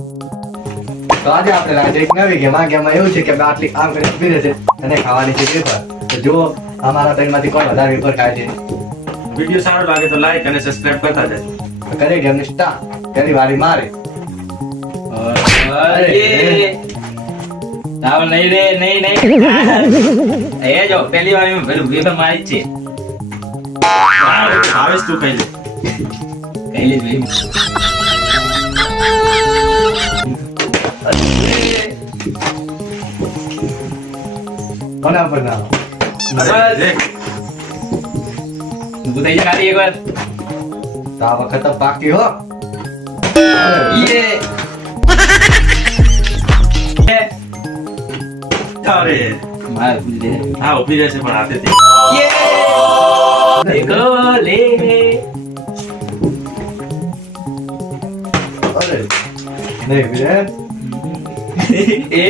તો આજે આપણે આજે એક નવી ગેમ. આ ગેમમાં એવું છે કે આપણે આટલી આમ કરીને ઊભી રહેશે અને ખાવાની છે વેફર. તો જુઓ અમારા ત્રણમાંથી કોણ વધારે વેફર ખાય છે. વિડીયો સારો લાગે તો લાઈક અને સબસ્ક્રાઇબ કરતા જજો. તો કરીએ ગેમની સ્ટાર્ટ. તેની વારી મારે. રાવલ નહીં રે, નહીં. એ જો પહેલી વાર મેં પેલું વેફર મારી જ છે. આવેશ તું કઈ લે. કઈ લે ભાઈ. કોના પર ના દેખ. ઊભું થઈ જા ખાલી એકવાર. તો આ વખત તો પાકી હો. યે. અરે માર ભૂલ દે. હા ઊભી રહેશે પણ હાથેથી. યે. દેખો લે. અરે નહીં વીરે. એ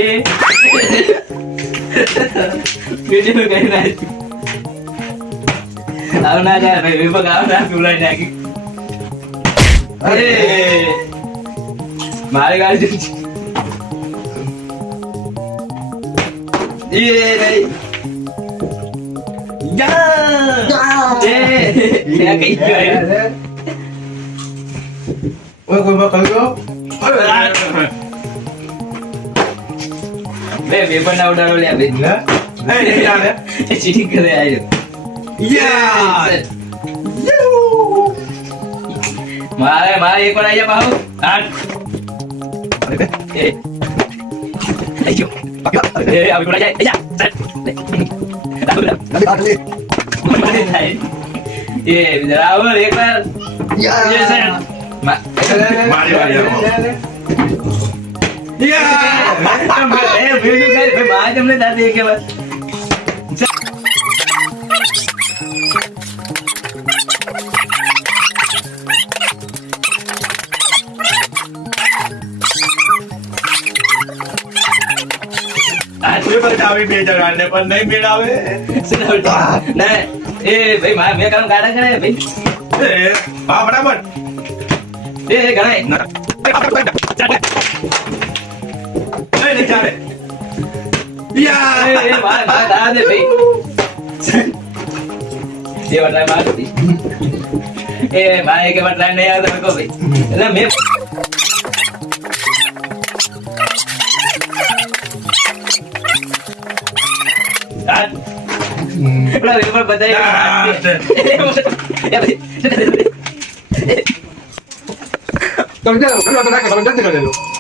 વિડિયો કઈ નાખી. આવ ના જાય ભાઈ વેફર આવ ના પીવડાઈ નાખી. અરે મારે ગાડી જોઈ. એ નહીં. યા એ કઈ ગયો. ઓય કોઈ બકલ ગયો. બે વેફર ના ઉડાડો લે બે. લે નહીં ચાલે. એ ચીટિંગ કરે આવ્યો. યાર મારે એક વાર આવી જા બાહુ. એ આજો. એ આવી પડા જાય. જા. એ રાવલ એક વાર. એ સર. મારી વારી આવો. એ વિડિયો કરે ભાઈ તમને દાદી એક વાર. કોઈ પણ ચાવી બે જણાને પણ નહીં મેળાવે. ના એ ભાઈ મેં કામ કાઢા કરે ભાઈ. એ હા બરાબર. એ ગણાય. નહીં ચાલે. યાર એ માર દાદા દે ભાઈ. એ વટાય માર દી. એ મારે કે વટાય નહીં આવતો કો ભાઈ. એટલે મેં પેલા વેફર બધાય. તમે જાઓ, તમે જલ્દી કરી દેજો.